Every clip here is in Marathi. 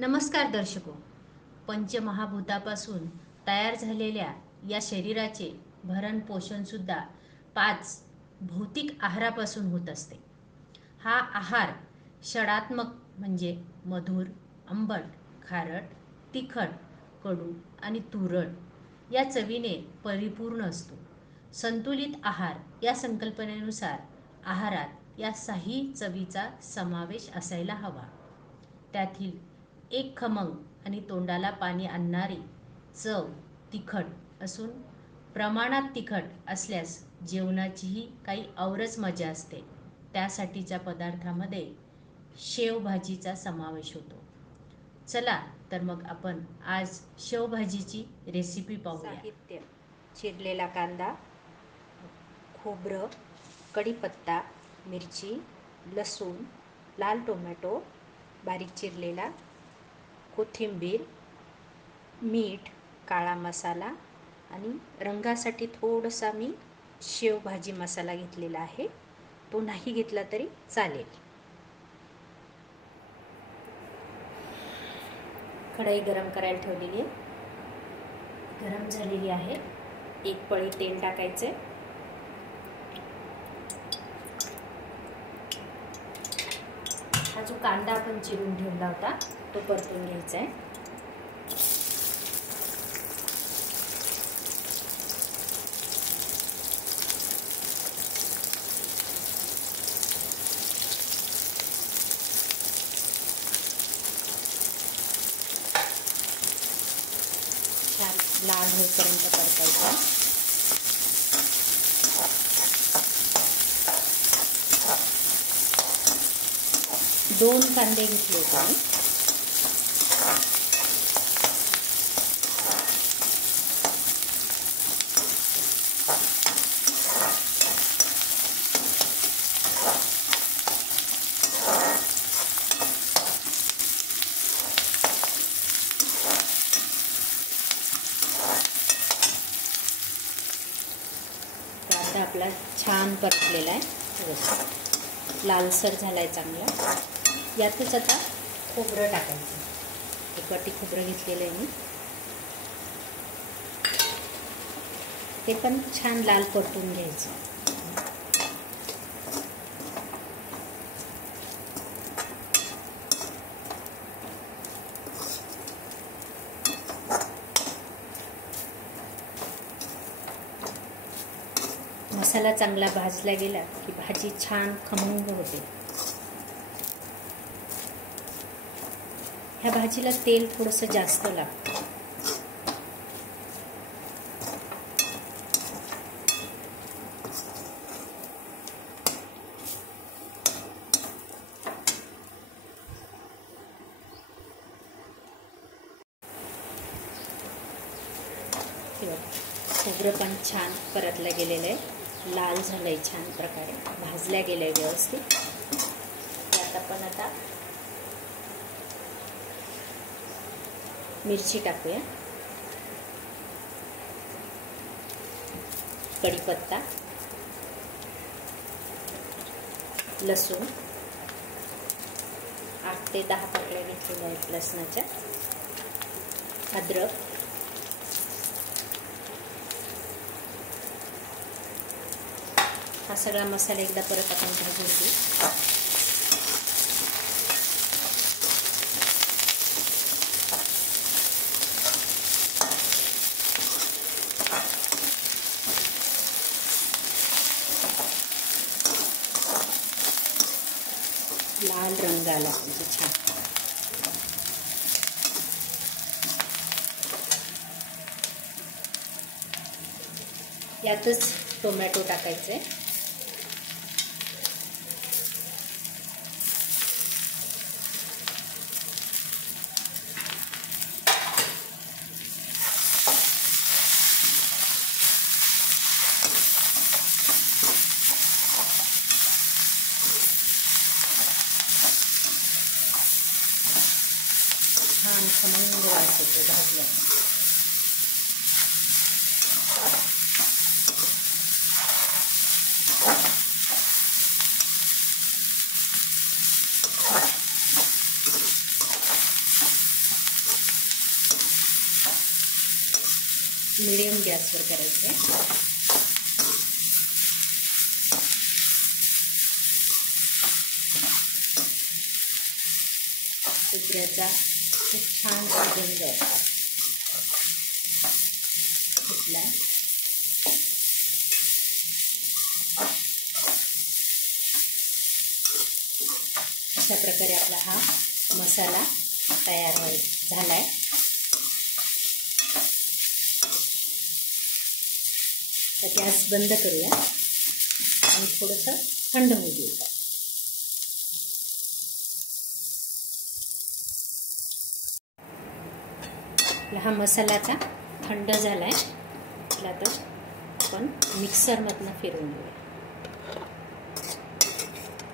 नमस्कार दर्शको. पंचमहाभूतापासून तयार झालेल्या या शरीराचे भरण पोषण सुद्धा 5 भौतिक आहारापासून होत असते. हा आहार षडात्मक म्हणजे मधुर, आंबट, खारट, तिखट, कडू आणि तुरट या चवीने परिपूर्ण असतो. संतुलित आहार या संकल्पनेनुसार आहारात या 6 चवीचा समावेश असायला हवा. त्यातील एक खमंग आणि तोंडाला पाणी आणणारी चव तिखट असून प्रमाणात तिखट असल्यास जेवणाचीही काही औरच मजा असते. त्यासाठीच्या पदार्थामध्ये शेवभाजीचा समावेश होतो. चला तर मग आपण आज शेवभाजीची रेसिपी पाहूया. साहित्य: चिरलेला कांदा, खोबरं, कढीपत्ता, मिरची, लसूण, लाल टोमॅटो बारीक चिरलेला, कोथिंबीर, मीठ, काळा मसाला आणि रंगासाठी थोडासा मी शेवभाजी मसाला घेतलेला आहे. तो नाही घेतला तरी चालेल. कढई गरम करायला ठेवलेली आहे. गरम झालेली आहे. एक पळी तेल टाकायचे. हा जो कांदा आपण चिरून ठेवला होता तो परतून घ्यायचा आहे. छान लाल होईपर्यंत परतायचा. दोन कांदे घेतले होते मी. कांदा आपला छान परतलेला आहे, लालसर झाला आहे चांगला. यातच आता खोबरं टाकायचं. एक वाटी खोबरं घेतलेलं आहे मी. ते पण छान लाल परतून घ्यायचं. मसाला चांगला भाजला गेला की भाजी छान खमंग होते. ह्या भाजीला तेल थोडंसं जास्त लागतं. खोबरं पण छान परतलं गेलेलं आहे, लाल झालं आहे, छान प्रकारे भाजल्या गेलं आहे व्यवस्थित. त्यात आपण आता मिरची टाकूया, कढीपत्ता, लसूण 8 ते 10 पाकळ्या घेतलेल्या आहेत लसणाच्या, अद्रक, हा सगळा मसाला एकदा परत आपण भाजून घेऊ. लाल रंग आला पाहिजे छान. यातच टोमॅटो टाकायचे. छान खमंग वास येतो भाजल्या. मीडियम गॅसवर करायचं आहे. खोबऱ्याचा खूप छान सुगंध सुटला. अशा प्रकारे आपला हा मसाला तयार झाला आहे. तर गॅस बंद करूया आणि थोडंसं थंड होऊ देऊ. हा मसाला आता थंड झाला आहे. त्याला आता आपण मिक्सरमधनं फिरवून घेऊया.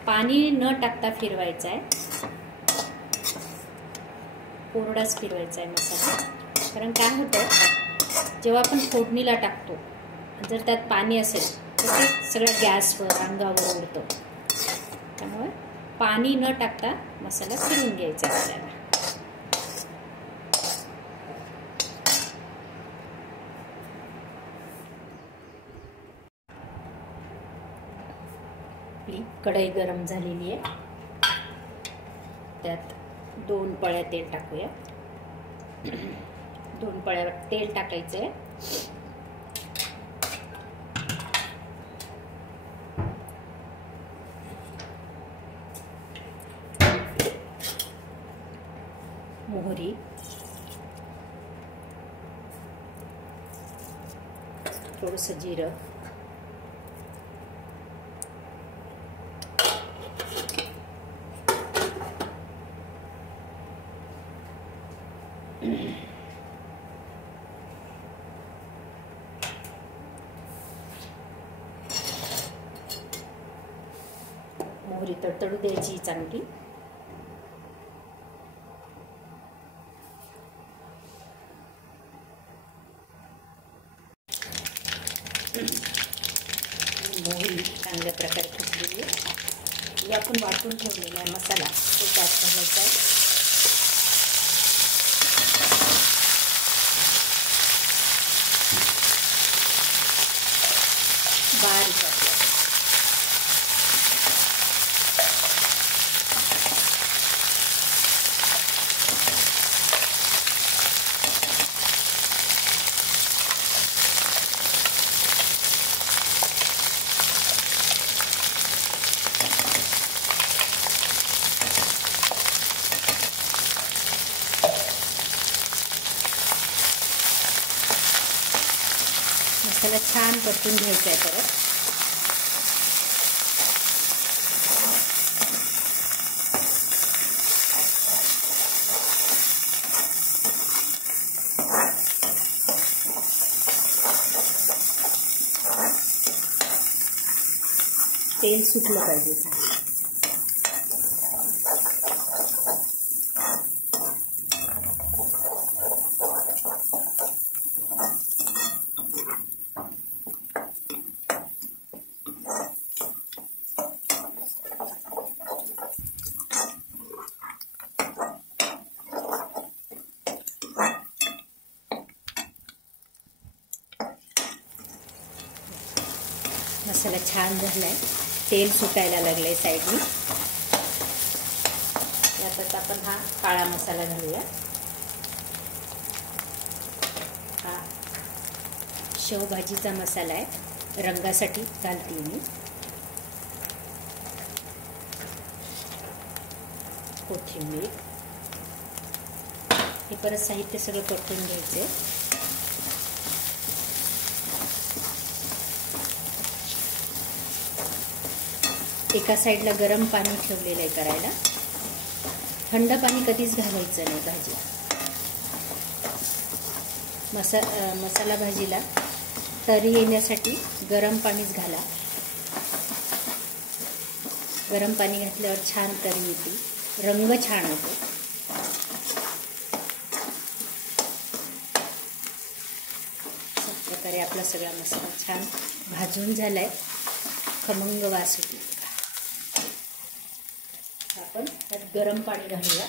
पाणी न टाकता फिरवायचं आहे. कोरडाच फिरवायचा आहे मसाला. कारण काय होतं, जेव्हा आपण फोडणीला टाकतो जर त्यात पाणी असेल तर ते सगळं गॅसवर अंगावर उडतं. त्यामुळे पाणी न टाकता मसाला फिरवून घ्यायचा आहे आपल्याला. आपली कढई गरम झालेली आहे. त्यात 2 पळ्या तेल टाकूया. 2 पळ्या तेल टाकायचं आहे. मोहरी, थोडंसं जिरं, मोहरी तडतडू द्यायची चांगली. मोहरी चांगल्या प्रकारे फुटलेली आहे. आपण वाटून ठेवलेला आहे मसाला तो त्यात घालायचा आहे. बारीक मसाला छान परतून घ्यायचा आहे. परत तेल सुटलं पाहिजे. मसाला छान झाला आहे. तेल सुटायला लागलं आहे साईडनी. यातच आपण हा काळा मसाला घालूया. हा शेवभाजीचा मसाला आहे, रंगासाठी घालते मी. कोथिंबीर, हे परत साहित्य सगळं परतून घ्यायचे. एका साईडला गरम पाणी ठेवलेलं आहे करायला. थंड पाणी कधीच घालायचं नाही भाजीला. मसाला भाजीला तरी येण्यासाठी गरम पाणीच घाला. गरम पाणी घातल्यावर छान तरी येते, रंग छान होतो. अशा प्रकारे आपला सगळा मसाला छान भाजून झालाय. खमंग वास होती. आपण त्यात गरम पाणी घालूया.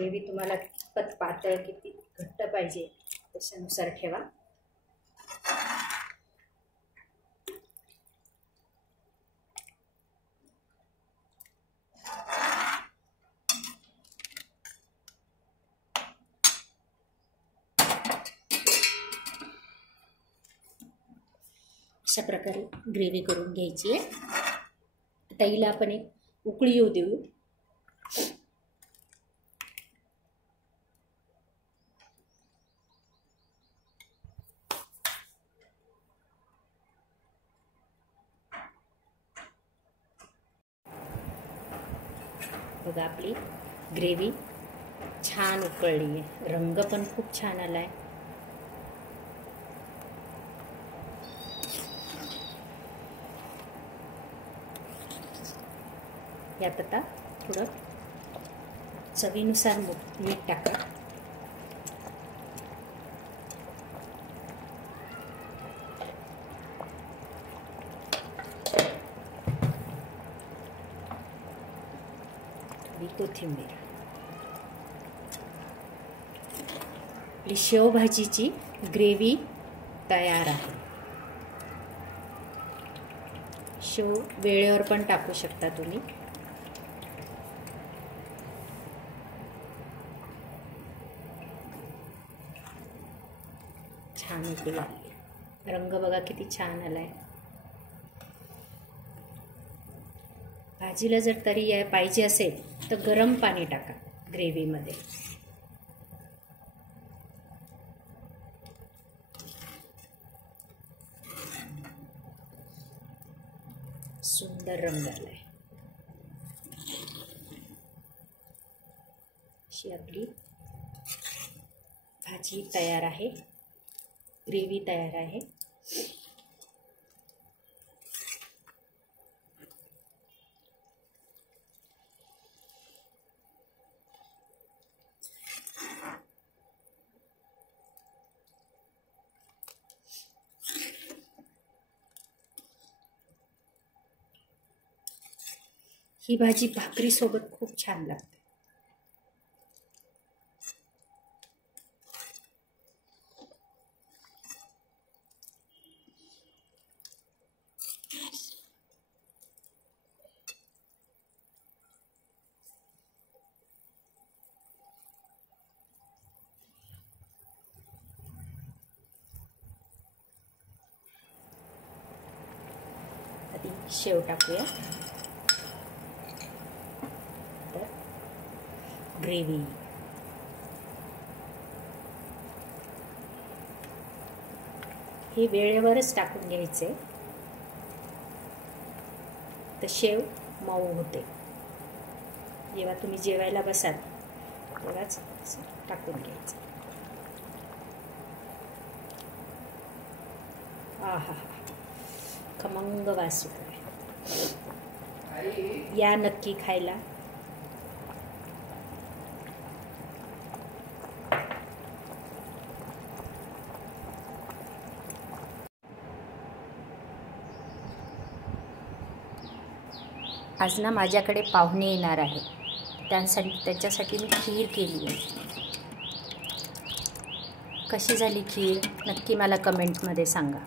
ग्रेव्ही तुम्हाला कितपत पातळ किती घट्ट पाहिजे त्याच्यानुसार ठेवा. अशा प्रकारे ग्रेव्ही करून घ्यायची आहे. आता हिला आपण एक उकळी येऊ देऊ. बघा आपली ग्रेव्ही छान उकळली आहे. रंग पण खूप छान आला आहे. यात आता थोडं चवीनुसार मीठ टाका. थोडी कोथिंबीर. आपली शेवभाजीची ग्रेव्ही तयार आहे. शेव वेळेवर पण टाकू शकता तुम्ही. छान उकळी आली. रंग बघा किती छान आलाय. भाजीला जर तरी पाहिजे असेल तर गरम पाणी टाका ग्रेव्हीमध्ये. सुंदर रंग आलाय. अशी आपली भाजी तयार आहे. ग्रेव्ही तयार आहे. ही भाजी भाकरी सोबत खूप छान लागते. आधी शेव टाकूया. तर ग्रेव्ही. हे वेळेवरच टाकून घ्यायचे तर शेव मऊ होते. जेव्हा तुम्ही जेवायला बसाल तेव्हाच टाकून घ्यायचं. आहा, खमंग वास सुटलाय. या नक्की खायला. आज ना माझ्याकडे पाहुणे येणार आहे. त्याच्यासाठी मी खीर केली आहे. कशी झाली खीर नक्की मला कमेंटमध्ये सांगा.